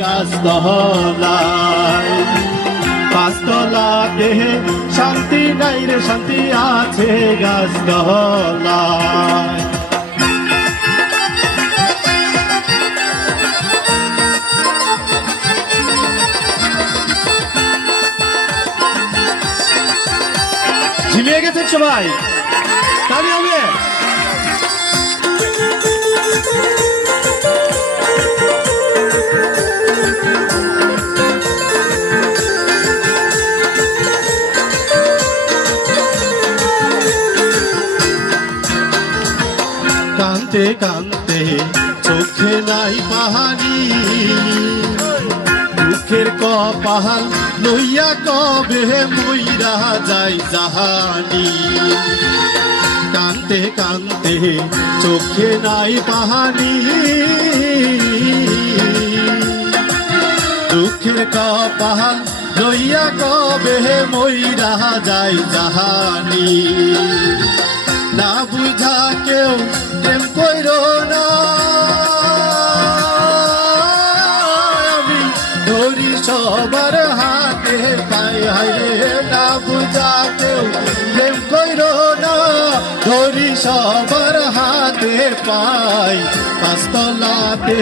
গাছতলায় পাঁচতলাতে শান্তি নাই রে, শান্তি আছে গাছতলায়। ঝিমিয়ে গেছেন সবাই, তাহলে হবে। কানতে কানতে চোখে নাই পাহাড়ি, দুঃখের কপাল লইয়া কবে মইরা যায় জাহানি। কানতে কানতে চোখে নাই পাহাড়ি, দুঃখের কপাল লইয়া কবে মইরা যায় জাহানি। না বুঝা কেউ প্রেম কইরো না, আমি ধরি সবার হাতে পাই। হায়রে না বুঝা কেউ প্রেম কইরো না, ধরি সবার হাতে পাই। পাঁচতলাতে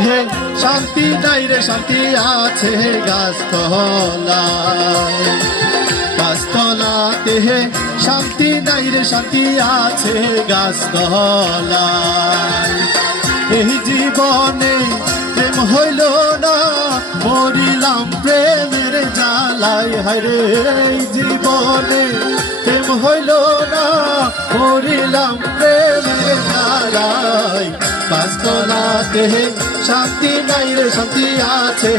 শান্তি নাই রে, শান্তি আছে গাছতলায়। পাঁচতলাতে শান্তি নাই রে, শান্তি আছে গাছতলায়। এই জীবনে প্রেম হইল না, মরিলাম প্রেমের জ্বালায়। হায়রে এই জীবনে প্রেম হইল না, মরিলাম প্রেমের জ্বালায়। পাঁচতলাতে শান্তি নাই রে, শান্তি আছে।